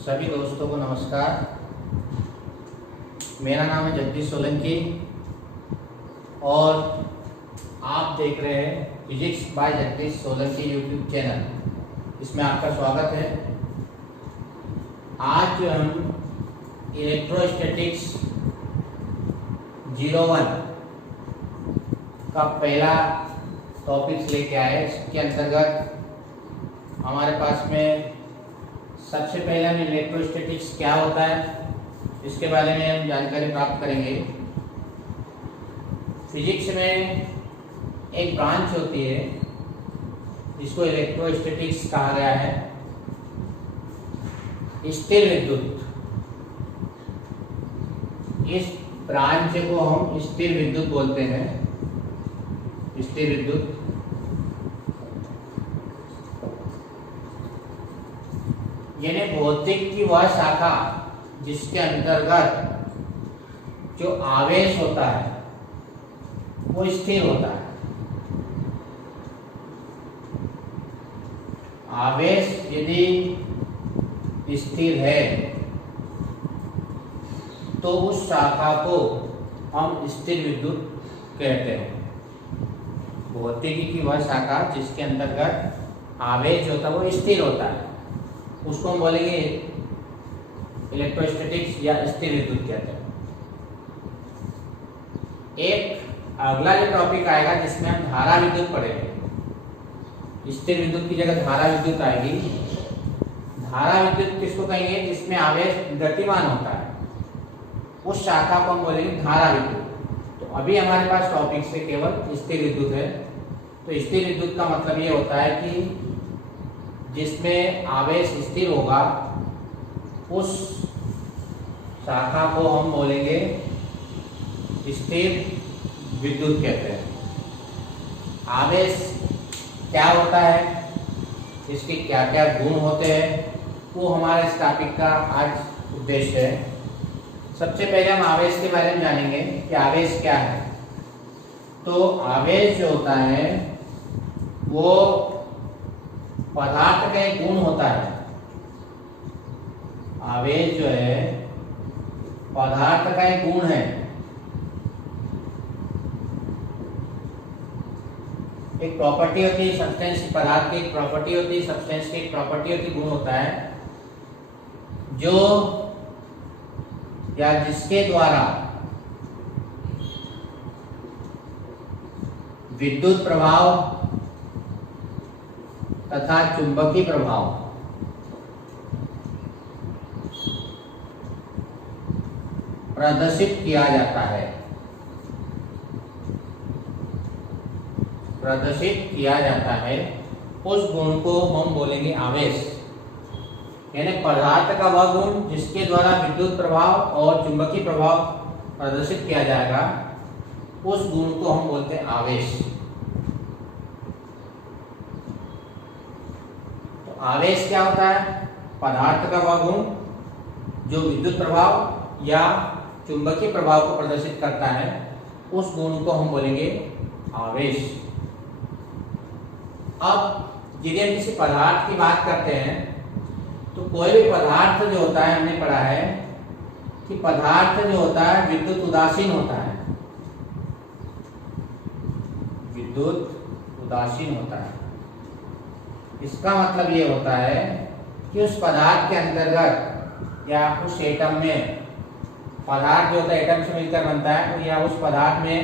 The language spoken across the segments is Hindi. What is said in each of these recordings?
सभी दोस्तों को नमस्कार। मेरा नाम है जगदीश सोलंकी और आप देख रहे हैं physics bye Jagdish Solanki YouTube channel. इसमें आपका स्वागत है। आज जो हम इलेक्ट्रोस्टैटिक्स 01 का पहला टॉपिक्स लेके आए। इसके अंतर्गत हमारे पास में सबसे पहले हम इलेक्ट्रोस्टैटिक्स क्या होता है इसके बारे में हम जानकारी प्राप्त करेंगे। फिजिक्स में एक ब्रांच होती है जिसको इलेक्ट्रोस्टैटिक्स कहा गया है। स्थिर विद्युत, इस ब्रांच को हम स्थिर विद्युत बोलते हैं। स्थिर विद्युत यानी भौतिक की वह शाखा जिसके अंतर्गत जो आवेश होता है वो स्थिर होता है। आवेश यदि स्थिर है तो उस शाखा को हम स्थिर विद्युत कहते हैं। भौतिकी की वह शाखा जिसके अंतर्गत आवेश होता है वो स्थिर होता है, उसको हम बोलेंगे इलेक्ट्रोस्टैटिक्स या स्थिर विद्युत कहते हैं। एक अगला जो टॉपिक आएगा जिसमें हम धारा विद्युत पढ़ेंगे। स्थिर विद्युत की जगह धारा विद्युत आएगी। धारा विद्युत किसको कहेंगे? जिसमें आवेश गतिमान होता है, उस शाखा को हम बोलेंगे धारा विद्युत। तो अभी हमारे पास टॉपिक से केवल स्थिर विद्युत है। तो स्थिर विद्युत का मतलब ये होता है कि जिसमें आवेश स्थिर होगा उस शाखा को हम बोलेंगे स्थिर विद्युत कहते हैं। आवेश क्या होता है, इसके क्या क्या गुण होते हैं, वो हमारे इस टॉपिक का आज उद्देश्य है। सबसे पहले हम आवेश के बारे में जानेंगे कि आवेश क्या है। तो आवेश जो होता है वो पदार्थ का एक गुण होता है। आवेश जो है पदार्थ का एक गुण है। एक प्रॉपर्टी होती है सब्सटेंस की, पदार्थ की एक प्रॉपर्टी होती है, सब्सटेंस की एक प्रॉपर्टी होती है, गुण होता है जो या जिसके द्वारा विद्युत प्रभाव तथा चुंबकीय प्रभाव प्रदर्शित किया जाता है। प्रदर्शित किया जाता है, उस गुण को हम बोलेंगे आवेश। यानी पदार्थ का वह गुण जिसके द्वारा विद्युत प्रभाव और चुंबकीय प्रभाव प्रदर्शित किया जाएगा, उस गुण को हम बोलते हैं आवेश। आवेश क्या होता है? पदार्थ का वह गुण जो विद्युत प्रभाव या चुंबकीय प्रभाव को प्रदर्शित करता है, उस गुण को हम बोलेंगे आवेश। अब यदि हम किसी पदार्थ की बात करते हैं तो कोई भी पदार्थ जो होता है, हमने पढ़ा है कि पदार्थ जो होता है विद्युत उदासीन होता है। विद्युत उदासीन होता है। इसका मतलब ये होता है कि उस पदार्थ के अंतर्गत या उस एटम में, पदार्थ जो होता है एटम से मिलकर बनता है, तो या उस पदार्थ में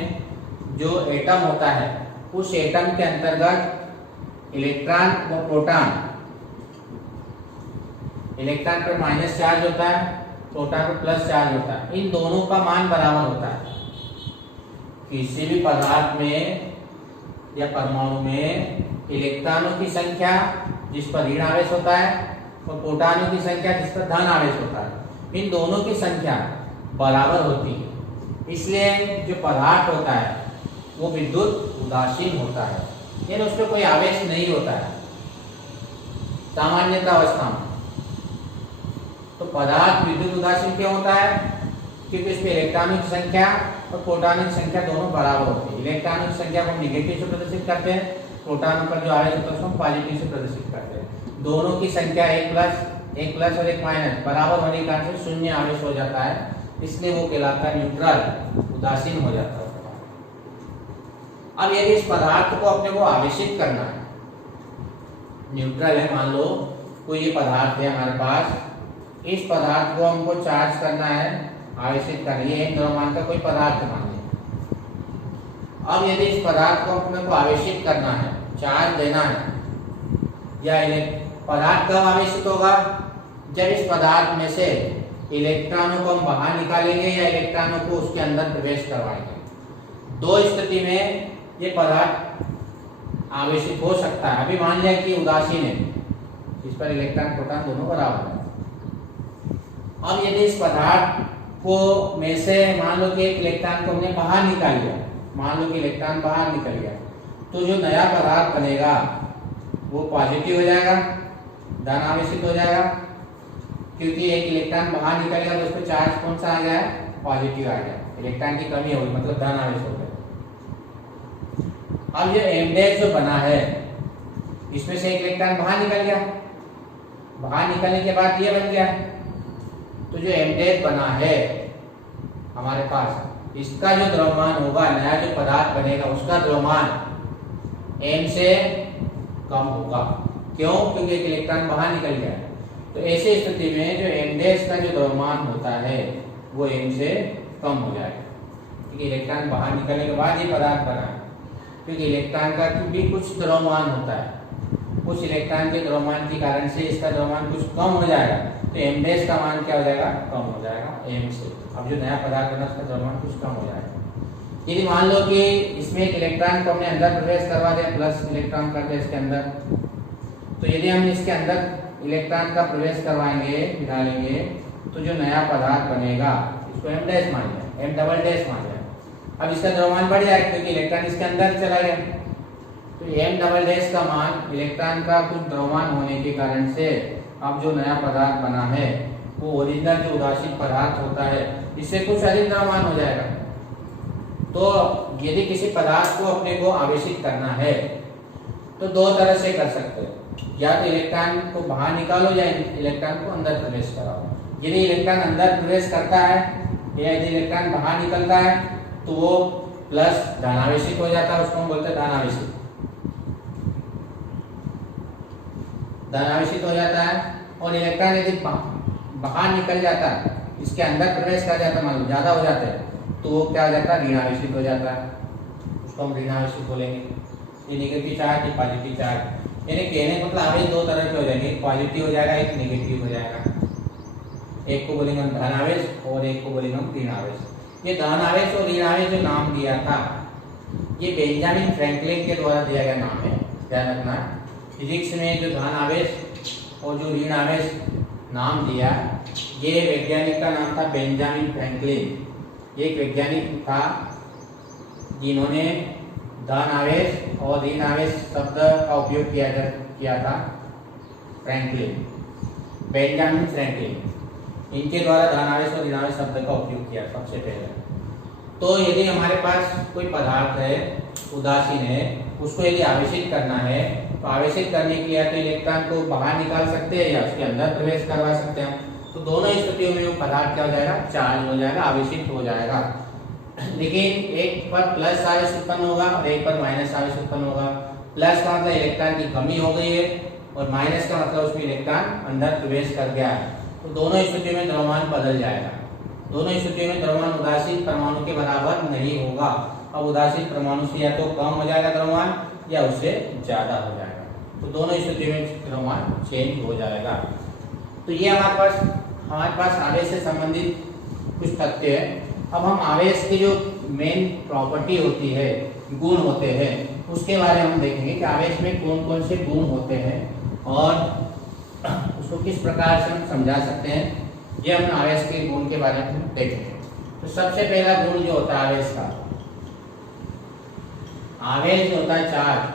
जो एटम होता है उस एटम के अंतर्गत इलेक्ट्रॉन व प्रोटॉन, इलेक्ट्रॉन पर माइनस चार्ज होता है, प्रोटॉन पर प्लस चार्ज होता है, इन दोनों का मान बराबर होता है। किसी भी पदार्थ में या परमाणु में इलेक्ट्रॉनों की संख्या जिस पर ऋण आवेश होता है और प्रोटॉनों की संख्या जिस पर धन आवेश होता है, इन दोनों की संख्या बराबर होती है। इसलिए जो पदार्थ होता है वो विद्युत उदासीन होता है, यानी उसमें कोई आवेश नहीं होता है सामान्यतः अवस्था में। तो पदार्थ विद्युत उदासीन क्यों होता है? क्योंकि इसमें इलेक्ट्रॉनों की संख्या और प्रोटॉनों की संख्या दोनों बराबर होती है। इलेक्ट्रॉनों की संख्या को हम निगेटिव से प्रदर्शित करते हैं, प्रोटॉनों पर जो आवेश होता है उसको हम पॉजिटिव से प्रदर्शित करते हैं। दोनों की संख्या 1 प्लस एक प्लस और एक माइनस बराबर होने के कारण से शून्य आवेश हो जाता है, इसलिए वो कहलाता है न्यूट्रल, उदासीन हो जाता है। अब यदि इस पदार्थ को अपने को आवेशित करना है, न्यूट्रल है, मान लो कोई ये पदार्थ है हमारे पास, इस पदार्थ को हमको चार्ज करना है, आवेशित करना है, ये द्रव्यमान का कोई पदार्थ मान लीजिए। अब यदि इस पदार्थ को अपने को आवेशित करना है, चार्ज देना है, या पदार्थ कब आवेशित होगा, जब इस पदार्थ में से इलेक्ट्रॉनों को हम बाहर निकालेंगे या इलेक्ट्रॉनों को उसके अंदर प्रवेश करवाएंगे। दो स्थिति में ये पदार्थ आवेशित हो सकता है। अभी मान लिया कि उदासीन है, इस पर इलेक्ट्रॉन प्रोटॉन दोनों बराबर है। अब यदि इस पदार्थ को में से मान लो कि एक इलेक्ट्रॉन को हमने बाहर निकाल लिया, मान लो कि इलेक्ट्रॉन बाहर निकल गया, तो जो नया पदार्थ बनेगा वो पॉजिटिव हो जाएगा, धन आवेशित हो जाएगा, क्योंकि एक इलेक्ट्रॉन बाहर निकल गया तो उस पर चार्ज कौन सा आ गया, पॉजिटिव आ गया, इलेक्ट्रॉन की कमी होगी, मतलब धन आवेश हो गया। अब ये एम डैश जो बना है, इसमें से एक इलेक्ट्रॉन बाहर निकल गया, बाहर निकलने के बाद ये बन गया, तो जो एम डैश बना है हमारे पास, इसका जो द्रव्यमान होगा, नया जो पदार्थ बनेगा उसका द्रव्यमान एम से कम होगा। क्यों? क्योंकि एक इलेक्ट्रॉन बाहर निकल गया है। तो ऐसी स्थिति में जो एम डैश का जो द्रव्यमान होता है वो एम से कम हो जाएगा, क्योंकि इलेक्ट्रॉन बाहर निकलने के बाद ये पदार्थ बना है। क्योंकि इलेक्ट्रॉन का भी कुछ द्रव्यमान होता है, कुछ इलेक्ट्रॉन के द्रव्यमान के कारण से इसका द्रव्यमान कुछ कम हो जाएगा, तो एम डैश का मान क्या हो जाएगा, कम हो जाएगा एम से। अब जो नया पदार्थ बना उसका द्रव्यमान कुछ कम हो जाएगा। यदि मान लो कि इसमें एक इलेक्ट्रॉन को हमने अंदर प्रवेश करवा दिया, प्लस इलेक्ट्रॉन कर दिया इसके अंदर, तो यदि हम इसके अंदर इलेक्ट्रॉन का प्रवेश करवाएंगे, डालेंगे, तो जो नया पदार्थ बनेगा इसको एम डैश मान लिया, एम डबल डैश मान लिया। अब इसका द्रव्यमान बढ़ जाएगा क्योंकि इलेक्ट्रॉन इसके अंदर चला गया, तो एम डबल डैश का मान इलेक्ट्रॉन का कुछ द्रव्यमान होने के कारण से अब जो नया पदार्थ बना है वो ओरिजिनल जो उदासीन पदार्थ होता है इससे कुछ अधिक द्रव्यमान हो जाएगा। तो यदि किसी पदार्थ को अपने को आवेशित करना है तो दो तरह से कर सकते हो, या तो इलेक्ट्रॉन को बाहर निकालो या इलेक्ट्रॉन को अंदर प्रवेश कराओ। यदि इलेक्ट्रॉन अंदर प्रवेश करता है या यदि इलेक्ट्रॉन बाहर निकलता है तो वो प्लस धनावेशित हो जाता है, उसको हम बोलते हैं धनावेशित, धनावेशित हो जाता है। और इलेक्ट्रॉन यदि बाहर निकल जाता है, इसके अंदर प्रवेश कर जाता है, मान लो ज्यादा हो जाता है, तो वो क्या हो जाता है, ऋणावेशित हो जाता है, उसको हम ऋणावेशित बोलेंगे। ये नेगेटिव चार्ज, ये पॉजिटिव चार्ज, यानी कहने मतलब आवेश दो तरह के हो जाएंगे, एक पॉजिटिव हो जाएगा, एक नेगेटिव हो जाएगा। एक को बोलेंगे हम धनावेश और एक को बोलेंगे हम ऋणावेश। ये धनावेश और ऋणावेश जो नाम दिया था ये बेंजामिन फ्रैंकलिन के द्वारा दिया गया नाम है, ध्यान रखना। फिजिक्स में जो धनावेश और जो ऋणावेश नाम दिया, ये वैज्ञानिक का नाम था बेंजामिन फ्रैंकलिन। एक वैज्ञानिक था जिन्होंने धनावेश और ऋणावेश शब्द का उपयोग किया था, फ्रैंकलिन, बेंजामिन फ्रैंकलिन, इनके द्वारा धनावेश और ऋणावेश शब्द का उपयोग किया सबसे पहले। तो यदि हमारे पास कोई पदार्थ है, उदासीन है, उसको यदि आवेशित करना है तो आवेशित करने के लिए तो इलेक्ट्रॉन को बाहर निकाल सकते हैं या उसके अंदर प्रवेश करवा सकते हैं। तो दोनों स्थितियों में वो पदार्थ क्या हो जाएगा, चार्ज हो जाएगा, आवेशित हो जाएगा। लेकिन एक पर प्लस आवेश उत्पन्न होगा और एक पर माइनस आवेश उत्पन्न होगा। प्लस का मतलब इलेक्ट्रॉन की कमी हो गई है और माइनस का मतलब उसमें इलेक्ट्रॉन अंदर प्रवेश कर गया है। तो दोनों स्थितियों में द्रव्यमान बदल जाएगा। दोनों स्थितियों में द्रव्यमान उदासीन परमाणु के बराबर नहीं होगा। अब उदासीन परमाणु से या तो कम हो जाएगा द्रव्यमान या उससे ज्यादा हो जाएगा। तो दोनों स्थितियों में द्रव्यमान चेंज हो जाएगा। तो ये हमारे पास आवेश से संबंधित कुछ तथ्य है। अब हम आवेश की जो मेन प्रॉपर्टी होती है, गुण होते हैं, उसके बारे में हम देखेंगे कि आवेश में कौन कौन से गुण होते हैं और उसको किस प्रकार से हम समझा सकते हैं। ये हम आवेश के गुण के बारे में देखेंगे। तो सबसे पहला गुण जो होता है आवेश का, आवेश जो होता है चार्ज,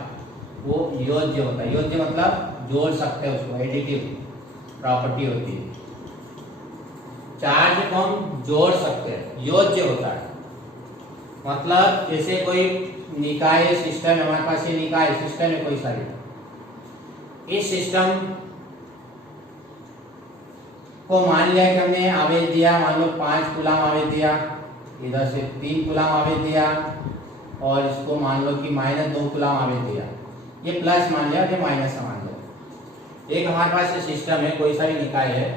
वो योज्य होता है। योज्य मतलब जोड़ सकते हैं उसको, एडिटिव प्रॉपर्टी होती है। चार्ज को हम जोड़ सकते हैं, योज्य होता है। मतलब जैसे कोई निकाय सिस्टम है, हमारे पास ये निकाय सिस्टम है कोई सारी, इस सिस्टम को मान लिया कि हमने आवेश दिया, मान लो 5 कूलम आवेश दिया, इधर से 3 कूलम आवेश दिया, और इसको मान लो कि -2 कूलम आवेश दिया। ये प्लस मान लिया, ये माइनस मान लिया। एक हमारे पास ये सिस्टम है, कोई सा भी निकाय है,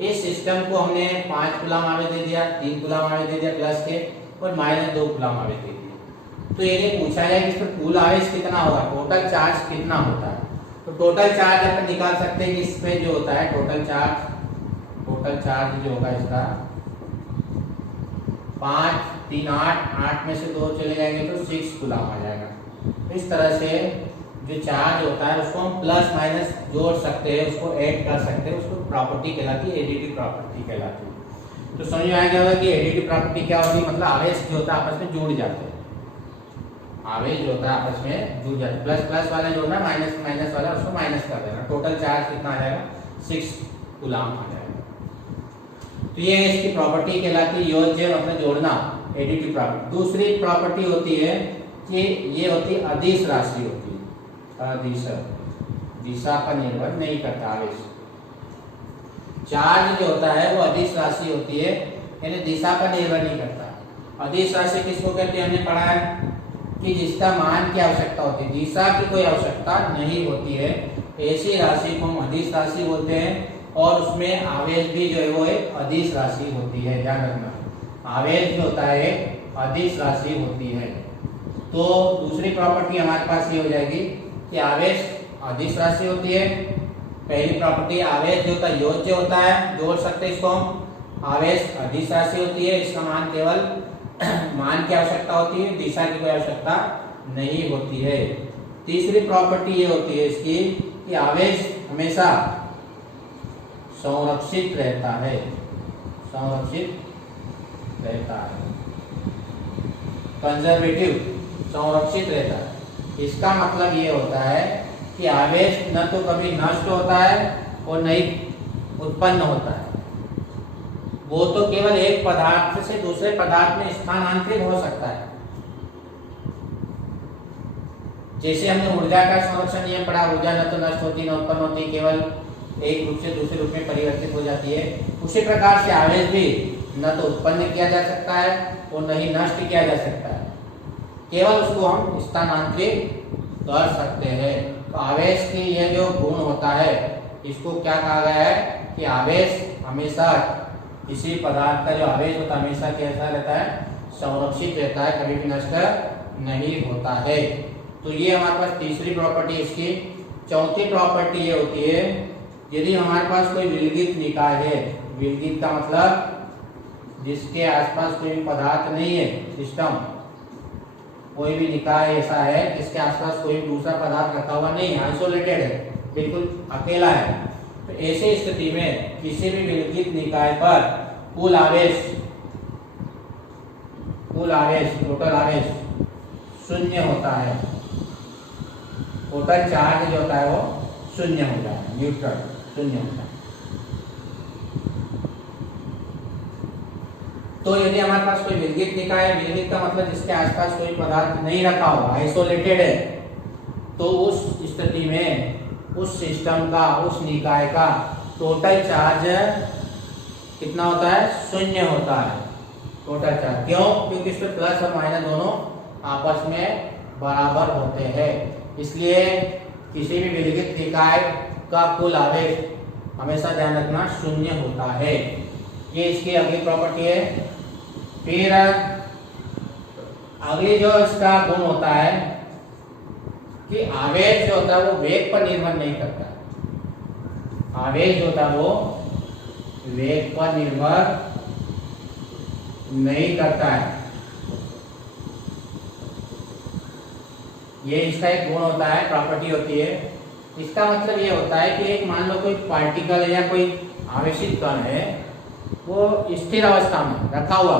इस सिस्टम को हमने 5 कूलम आवेश दे दिया, 3 कूलम आवेश दे दिया प्लस के, और -2 कूलम आवेश दे दिया। तो ये पूछा जाए कि इस पर कुल आवेश कितना होगा, टोटल चार्ज कितना होता है। तो टोटल चार्ज अपन निकाल सकते हैं कि इसमें जो होता है टोटल चार्ज जो होगा इसका 5 3 8 में से 2 चले जाएंगे तो 6 कूलम आ जाएगा। इस तरह से जो चार्ज होता है उसको हम प्लस माइनस जोड़ सकते हैं, उसको ऐड कर सकते हैं, उसको प्रॉपर्टी कहलाती है, एडिटिव प्रॉपर्टी कहलाती है। तो समझ में आ गया कि एडिटिव प्रॉपर्टी क्या होगी, मतलब आवेश जो होता है आपस में जुड़ जाते हैं, आवेश जो होता है आपस में जुड़ जाते हैं, प्लस प्लस वाला जोड़ना, माइनस माइनस वाला उसको माइनस कर देना, टोटल चार्ज कितना आ जाएगा 6 कूलम आ जाएगा। तो ये इसकी प्रॉपर्टी कहलाती है, योज्य मतलब जोड़ना, एडिटिव प्रॉपर्टी। दूसरी प्रॉपर्टी होती है कि ये होती है अदिश राशि होती है, अदिश, दिशा पर निर्भर नहीं करता आवेश। चार्ज जो होता है वो अदिश राशि होती है, यानी दिशा पर निर्भर नहीं करता। अदिश राशि किसको कहते हैं, हमने पढ़ा है कि जिसका मान की आवश्यकता होती है, दिशा की कोई आवश्यकता नहीं होती है, ऐसी राशि को हम अदिश राशि बोलते हैं। और उसमें आवेश भी जो है वो एक अदिश राशि होती है, ध्यान रखना, आवेश जो होता है अदिश राशि होती है। तो दूसरी प्रॉपर्टी हमारे पास ये हो जाएगी कि आवेश अदिश राशि होती है। पहली प्रॉपर्टी, आवेश जो होता है योज्य होता है, जोड़ सकते हैं इसको हम, आवेश अदिश राशि होती है, इसका मान केवल मान की आवश्यकता होती है, दिशा की कोई आवश्यकता नहीं होती है। तीसरी प्रॉपर्टी ये होती है इसकी कि आवेश हमेशा संरक्षित रहता है, संरक्षित रहता है, कंजर्वेटिव, संरक्षित रहता है। इसका मतलब ये होता है कि आवेश न तो कभी नष्ट होता है और न ही उत्पन्न होता है, वो तो केवल एक पदार्थ से दूसरे पदार्थ में स्थानांतरित हो सकता है। जैसे हमने ऊर्जा का संरक्षण नियम पढ़ा, ऊर्जा न तो नष्ट होती न उत्पन्न होती, केवल एक रूप से दूसरे रूप में परिवर्तित हो जाती है। उसी प्रकार से आवेश भी न तो उत्पन्न किया जा सकता है और न ही नष्ट किया जा सकता है, केवल उसको हम स्थानांतरित कर सकते हैं। तो आवेश की यह जो गुण होता है इसको क्या कहा गया है कि आवेश हमेशा, किसी पदार्थ का जो आवेश होता है हमेशा कैसा रहता है, संरक्षित रहता है, कभी भी नष्ट नहीं होता है। तो ये हमारे पास तीसरी प्रॉपर्टी इसकी। चौथी प्रॉपर्टी ये होती है, यदि हमारे पास कोई विलगित निकाय है, विलगित का मतलब जिसके आसपास कोई पदार्थ नहीं है, सिस्टम, कोई भी निकाय ऐसा है जिसके आसपास कोई दूसरा पदार्थ रखा हुआ नहीं है, आइसोलेटेड है, बिल्कुल अकेला है, तो ऐसी स्थिति में किसी भी विलगित निकाय पर कुल आवेश, टोटल आवेश शून्य होता है, टोटल चार्ज जो होता है वो शून्य होता है, न्यूट्रल शून्य होता है। तो यदि हमारे पास कोई विलगित निकाय है, विलगित का मतलब जिसके आसपास कोई पदार्थ नहीं रखा हुआ, आइसोलेटेड है, तो उस स्थिति में उस सिस्टम का, उस निकाय का टोटल चार्ज कितना होता है, शून्य होता है टोटल चार्ज। क्यों? क्योंकि इसमें प्लस और माइनस दोनों आपस में बराबर होते हैं, इसलिए किसी भी विलगित निकाय का कुल आवेश हमेशा ध्यान रखना शून्य होता है। ये इसकी अगली प्रॉपर्टी है। फिर अगली जो इसका गुण होता है कि आवेश जो होता है वो वेग पर निर्भर नहीं करता, आवेश जो होता है वो वेग पर निर्भर नहीं करता है। ये इसका एक गुण होता है, प्रॉपर्टी होती है। इसका मतलब ये होता है कि एक मान लो कोई पार्टिकल या कोई आवेशित कण है, वो स्थिर अवस्था में रखा हुआ,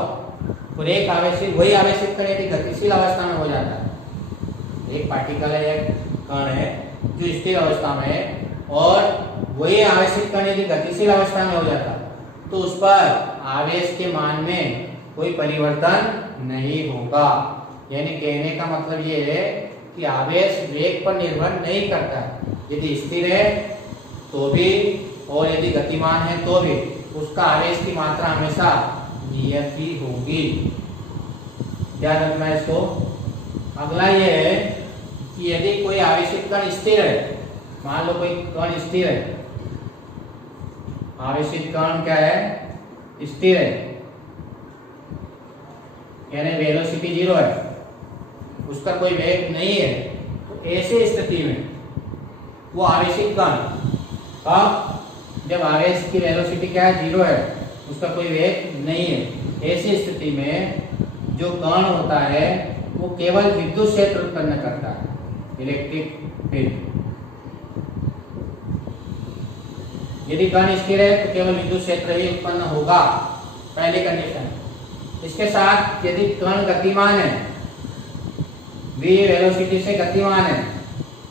और एक आवेशित, वही आवेशित कण यदि गतिशील अवस्था में हो जाता है, एक पार्टिकल है या कण है जो स्थिर अवस्था में है, और वही आवेशित कण यदि गतिशील अवस्था में हो जाता है, तो उस पर आवेश के मान में कोई परिवर्तन नहीं होगा। यानी कहने का मतलब ये है कि आवेश वेग पर निर्भर नहीं करता, यदि स्थिर है तो भी और यदि गतिमान है तो भी उसका आवेश की मात्रा हमेशा नियत ही होगी। ध्यान रखना है इसको। अगला ये है कि यदि कोई आवेशित कण स्थिर है, मान लो कोई कण स्थिर है, आवेशित कण क्या है, स्थिर है, यानी वेलोसिटी 0 है, उसका कोई वेग नहीं है, तो ऐसी स्थिति में वो आवेशित कण का जब आवेश की वेलोसिटी क्या है, 0 है, उसका कोई वेग नहीं है, ऐसी स्थिति में जो कण होता है वो केवल विद्युत क्षेत्र उत्पन्न करता है, इलेक्ट्रिक फील्ड। यदि कण स्थिर है तो केवल विद्युत क्षेत्र ही उत्पन्न होगा, पहली कंडीशन। इसके साथ यदि कण गतिमान है, v वेलोसिटी से गतिमान है,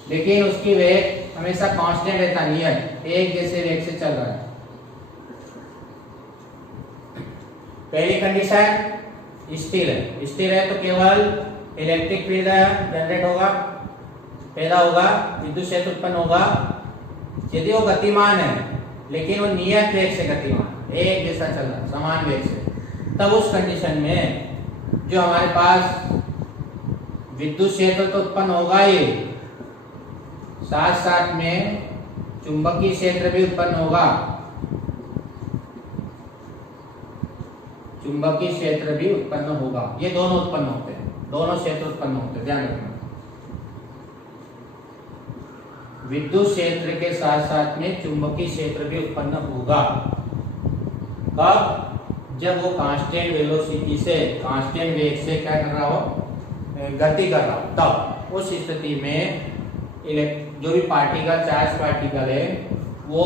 लेकिन उसकी वेग हमेशा कांस्टेंट रहता, नियत, एक जैसे वेग से चल रहा है। पहली कंडीशन स्थिर है, स्थिर है तो केवल इलेक्ट्रिक फील्ड जनरेट होगा, पैदा होगा, विद्युत क्षेत्र उत्पन्न होगा। यदि वो गतिमान है लेकिन वो नियत वेग से गतिमान, एक जैसा चल रहा, समान वेग से, तब उस कंडीशन में जो हमारे पास विद्युत क्षेत्र तो उत्पन्न होगा ही, साथ साथ में चुंबकीय क्षेत्र भी उत्पन्न होगा, चुंबकीय क्षेत्र भी उत्पन्न होगा। ये दोनों उत्पन्न होते हैं, दोनों क्षेत्र उत्पन्न होते हैं, ध्यान रखना। विद्युत क्षेत्र के साथ साथ में चुंबकीय क्षेत्र भी उत्पन्न होगा। कब? जब वो कांस्टेंट वेलोसिटी से, कांस्टेंट वेग से क्या कर रहा हो, गति कर रहा हो, तब उस स्थिति में जो भी पार्टिकल, चार्ज पार्टिकल है, वो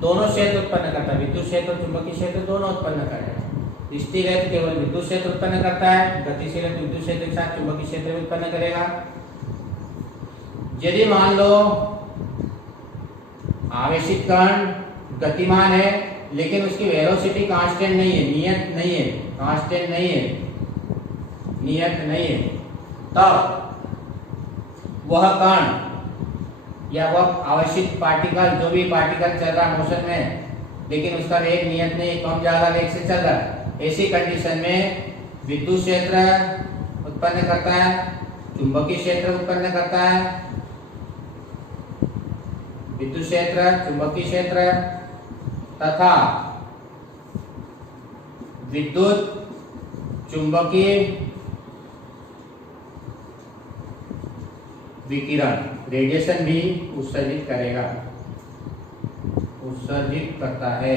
दोनों क्षेत्र उत्पन्न करता है, विद्युत क्षेत्र और चुंबकीय क्षेत्र दोनों उत्पन्न करेगा। स्थिर है तो केवल विद्युत क्षेत्र उत्पन्न करता है, गतिशील है तो विद्युत क्षेत्र के साथ चुंबकीय क्षेत्र भी उत्पन्न करेगा। यदि मान लो आवेशित कण गतिमान है लेकिन उसकी वेलोसिटी कांस्टेंट नहीं है, नियत नहीं है, कांस्टेंट नहीं है, नियत नहीं है, तब वह कण या वह आवेशित पार्टिकल, जो भी पार्टिकल चल रहा मोशन में लेकिन उसका वेग नियत नहीं, कम ज्यादा वेग से चल रहा है, ऐसी कंडीशन में विद्युत क्षेत्र उत्पन्न करता है, चुंबकीय क्षेत्र उत्पन्न करता है, विद्युत क्षेत्र, चुंबकीय क्षेत्र तथा विद्युत चुंबकीय विकिरण, रेडिएशन भी उत्सर्जित करेगा, उत्सर्जित करता है।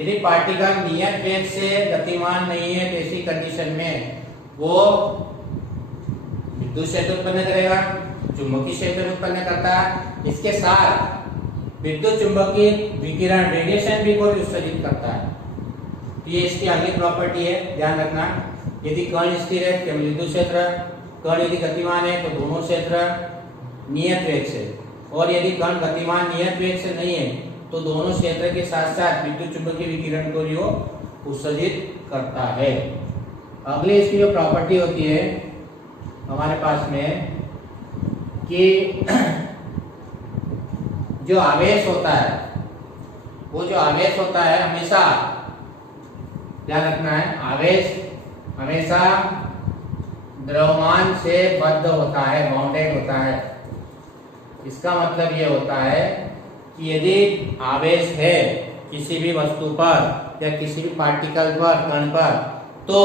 यदि पार्टिकल नियत वेग से गतिमान नहीं है तो ऐसी कंडीशन में वो विद्युत क्षेत्र उत्पन्न करेगा, चुंबकीय क्षेत्र उत्पन्न करता है, इसके साथ विद्युत चुंबकीय विकिरण, रेडिएशन भी को उत्सर्जित करता है। ये इसकी अगली प्रॉपर्टी है, ध्यान रखना। यदि कण स्थिर है तो विद्युत क्षेत्र, कण यदि गतिमान है तो दोनों क्षेत्र नियत वेग से, और यदि कण गतिमान नियत वेग से नहीं है तो दोनों क्षेत्र के साथ साथ विद्युत चुंबकीय विकिरण को भी वो उत्सर्जित करता है। अगली इसकी जो प्रॉपर्टी होती है हमारे पास में कि जो आवेश होता है, वो जो आवेश होता है हमेशा, ध्यान रखना है, आवेश हमेशा द्रव्यमान से बद्ध होता है, बाउंडेड होता है। इसका मतलब ये होता है कि यदि आवेश है किसी भी वस्तु पर या किसी भी पार्टिकल पर, कण पर, तो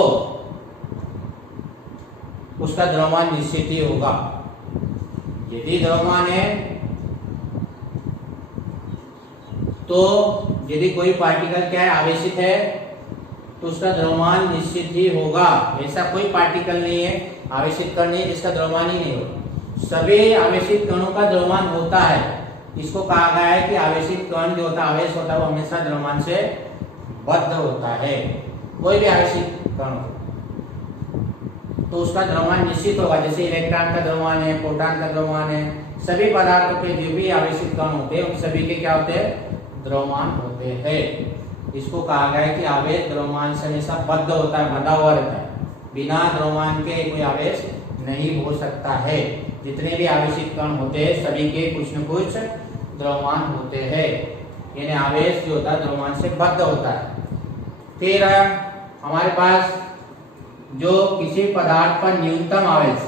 उसका द्रव्यमान निश्चित ही होगा। यदि द्रव्यमान है तो यदि कोई पार्टिकल क्या है, आवेशित है, तो उसका द्रव्यमान निश्चित ही होगा। ऐसा कोई पार्टिकल नहीं है, आवेशित कण नहीं जिसका द्रव्यमान ही नहीं होगा। सभी आवेशित कणों का द्रव्यमान होता है। इसको कहा गया है कि आवेशित कण जो होता है, आवेश होता है, वो हमेशा द्रव्यमान से बद्ध होता है। कोई भी आवेशित कण तो उसका द्रव्यमान निश्चित होगा। जैसे इलेक्ट्रॉन का द्रव्यमान है, प्रोटॉन का द्रव्यमान है, सभी पदार्थों के जो भी आवेशित कण होते हैं उन सभी के क्या होते हैं, द्रव्यमान होते हैं। इसको कहा गया है कि आवेश द्रव्यमान से हमेशा बद्ध होता है, बंधा हुआ रहता है, बिना द्रव्यमान के कोई आवेश नहीं हो सकता है। जितने भी आवेशित कण होते हैं सभी के कुछ न कुछ द्रव्यमान होते हैं, यानी आवेश जो होता है द्रव्यमान से बद्ध होता है। फिर हमारे पास जो किसी पदार्थ पर न्यूनतम आवेश,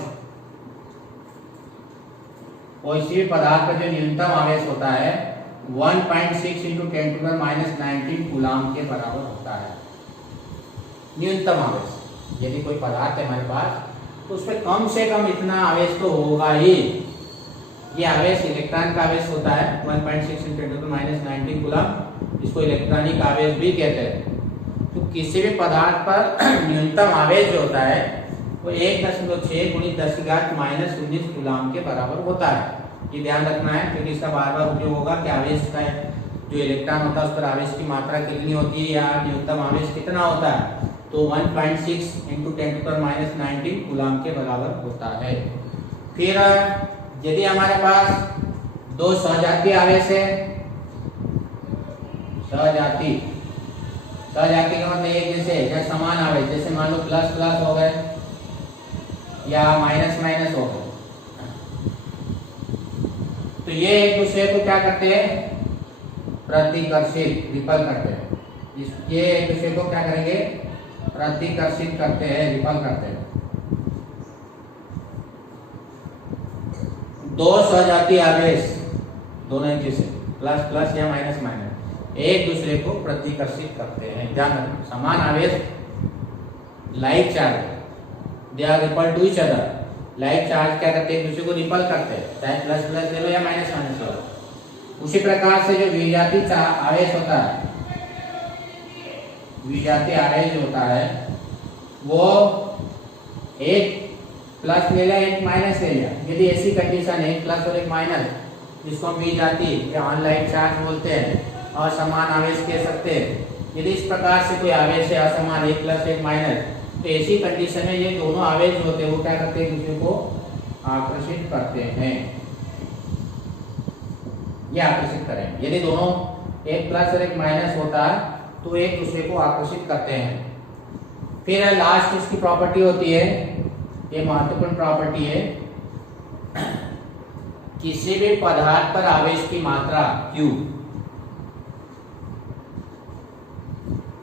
किसी भी पदार्थ पर जो न्यूनतम आवेश होता है 1.6 × 10⁻⁹ कूलाम के बराबर होता है। न्यूनतम आवेश, यदि कोई पदार्थ है हमारे पास तो उसमें कम से कम इतना आवेश तो होगा ही। ये आवेश इलेक्ट्रॉन का आवेश होता है 1.6 × 10⁻⁹ कूलाम, इसको इलेक्ट्रॉनिक आवेश भी कहते हैं। तो किसी भी पदार्थ पर न्यूनतम आवेश जो होता है वो 1.6 × 10⁻⁻19 कूलाम के बराबर होता है। ये ध्यान रखना है क्योंकि इसका बार बार उपयोग होगा कि आवेश का जो इलेक्ट्रॉन होता है उस पर आवेश की मात्रा कितनी होती है या न्यूनतम आवेश कितना होता है, तो 1.6 × 10⁻⁹ कूलाम के बराबर होता है। फिर यदि हमारे पास दो सजातीय आवेश है, सजाती का मतलब एक जैसे या समान आवेश, जैसे मान लो प्लस प्लस हो गए या माइनस माइनस हो गए, तो ये एक दूसरे को क्या करते हैं, प्रतिकर्षित रिपल करते हैं। ये एक दूसरे को क्या करेंगे, प्रतिकर्षित करते हैं, रिपल करते हैं। दो सजातीय आवेश दोनों एक जैसे प्लस प्लस या माइनस माइनस एक दूसरे को प्रतिकर्षित करते हैं। ध्यान रखना, समान आवेश like charge they are repel to each other. Like charge क्या करते हैं, एक दूसरे को रिपल करते हैं, चाहे प्लस प्लस ले लो या माइनस माइनस ले लो। उसी प्रकार से जो विजातीय आवेश होता है, विजातीय आवेश जो होता है वो एक प्लस ले लिया एक माइनस ले लिया। यदि ऐसी कंडीशन है एक प्लस और एक माइनस, जिसको हम विजातीय या अनलाइक चार्ज बोलते हैं और समान आवेश कह सकते हैं। यदि इस प्रकार से कोई आवेश है असमान एक प्लस एक माइनस, तो ऐसी कंडीशन में ये दोनों आवेश होते हैं वो क्या करते हैं, एक दूसरे को आकर्षित करते हैं। ये आकर्षित करें, यदि दोनों एक प्लस और एक माइनस होता है तो एक दूसरे को आकर्षित करते हैं। फिर लास्ट इसकी प्रॉपर्टी होती है, ये महत्वपूर्ण प्रॉपर्टी है, किसी भी पदार्थ पर आवेश की मात्रा Q,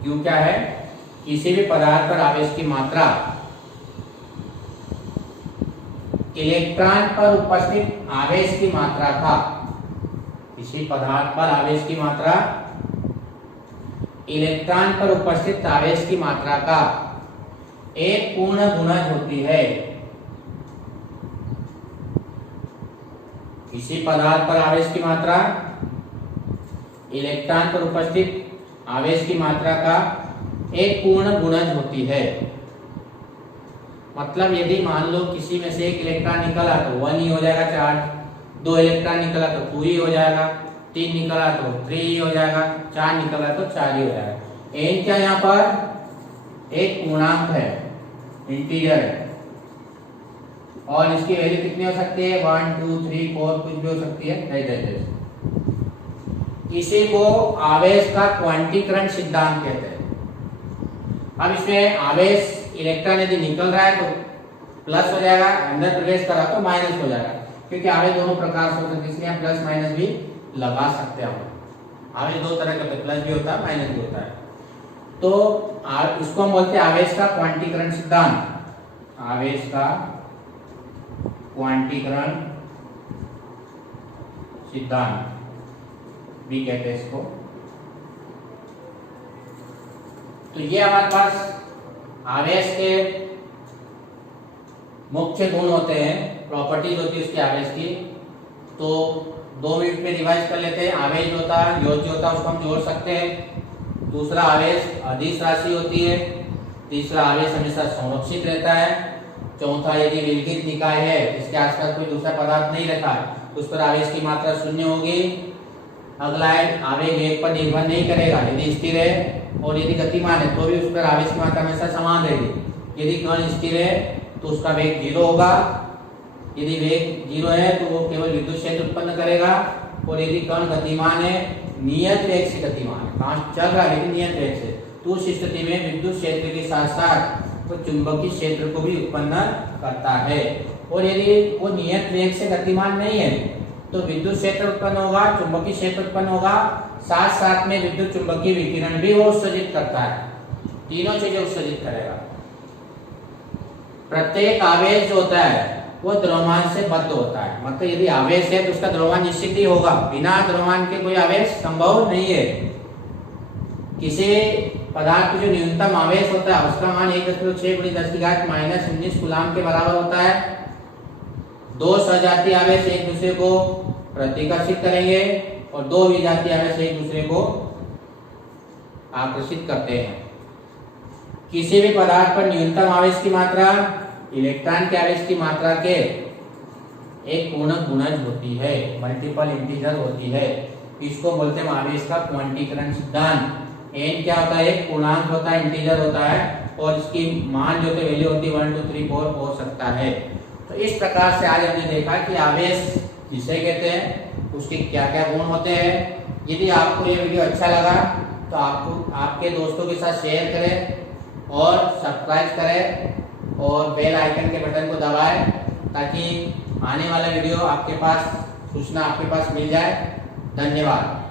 Q क्या है, किसी भी पदार्थ पर आवेश की मात्रा इलेक्ट्रॉन पर उपस्थित आवेश की मात्रा का, किसी पदार्थ पर आवेश की मात्रा इलेक्ट्रॉन पर उपस्थित आवेश की मात्रा का एक पूर्ण गुणज होती है। किसी पदार्थ पर आवेश की मात्रा इलेक्ट्रॉन पर उपस्थित आवेश की मात्रा का एक पूर्ण गुणज होती है। मतलब यदि मान लो किसी में से एक इलेक्ट्रॉन निकला तो 1 ही हो जाएगा चार्ज, 2 इलेक्ट्रॉन निकला तो 2 ही हो जाएगा, 3 निकला तो 3 ही हो जाएगा, 4 निकला तो 4 ही हो जाएगा। n क्या यहाँ पर एक पूर्णांक है, इंटीजर है, और इसकी वैल्यू कितनी हो सकती है, 1 2 3 4 कुछ भी हो सकती है, ऐसे। इसी को आवेश का क्वांटीकरण सिद्धांत कहते हैं। अब इसमें आवेश इलेक्ट्रॉन यदि निकल रहा है तो प्लस हो जाएगा, अंदर प्रवेश करा तो माइनस हो जाएगा, क्योंकि आवेश दोनों प्रकार से हो सकते हैं, इसलिए प्लस माइनस भी लगा सकते हैं। आवेश दो तरह के, प्लस भी होता है माइनस भी होता है। तो इसको हम बोलते हैं आवेश का क्वांटीकरण सिद्धांत, आवेश का क्वांटीकरण सिद्धांत भी कहते हैं इसको। तो ये हमारे पास आवेश के मुख्य गुण होते हैं, प्रॉपर्टीज होती है उसके आवेश की। तो 2 मिनट में रिवाइज कर लेते हैं। आवेश होता है, योज्य होता है, उसको हम जोड़ सकते हैं। दूसरा आवेश अदिश राशि होती है। तीसरा आवेश हमेशा संरक्षित रहता है। चौथा यदि विलगित निकाय है, इसके आसपास कोई दूसरा पदार्थ नहीं रहता तो उस पर आवेश की मात्रा 0 होगी। अगला है आवेश वेग पर निर्भर नहीं करेगा, यदि स्थिर है और यदि गतिमान है तो भी उस पर आवेश की मात्रा हमेशा समान रहेगी। यदि कण स्थिर है तो उसका वेग 0 होगा, यदि वेग 0 है तो वो केवल विद्युत क्षेत्र उत्पन्न करेगा, और यदि कण गतिमान है, नियत वेग से गतिमान है, कण चल रहा है लेकिन नियत वेग से, तो उस स्थिति में विद्युत क्षेत्र के साथ साथ तो चुंबकीय क्षेत्र को भी उत्पन्न करता है। और यदि वो नियत वेग से गतिमान नहीं है तो विद्युत क्षेत्र उत्पन्न होगा, चुंबकीय क्षेत्र उत्पन्न होगा, साथ साथ में विद्युत चुंबकीय विकिरण भी वो उत्सर्जित करता है। तीनों चीजें उत्सर्जित करेगा। प्रत्येक आवेश जो होता है वो द्रव्यमान से बद्ध होता है, मतलब यदि आवेश है तो उसका द्रव्यमान निश्चित ही होगा, बिना द्रव्यमान के कोई आवेश संभव नहीं है। किसी पदार्थ जो न्यूनतम आवेश होता है उसका मान 1.6 × 10⁻⁻19 कूलाम के बराबर होता है। दो सजातीय आवेश एक दूसरे को प्रतिकर्षित करेंगे और दो विजातीय आवेश एक दूसरे को आकर्षित करते हैं। किसी भी पदार्थ पर न्यूनतम आवेश की मात्रा इलेक्ट्रॉन के आवेश की मात्रा के एक पूर्णांक गुणज होती है, मल्टीपल इंटीजर होती है। इसको बोलते हैं आवेश का क्वांटीकरण सिद्धांत। n क्या होता है, एक पूर्णांक होता है, इंटीजर होता है, और इसकी मान जो होती है वैल्यू होती है 1 2 3 4 हो सकता है। तो इस प्रकार से आज हमने देखा कि आवेश किसे कहते हैं, उसके क्या क्या गुण होते हैं। यदि आपको ये वीडियो अच्छा लगा तो आपको आपके दोस्तों के साथ शेयर करें और सब्सक्राइब करें और बेल आइकन के बटन को दबाएं ताकि आने वाला वीडियो आपके पास सूचना आपके पास मिल जाए। धन्यवाद।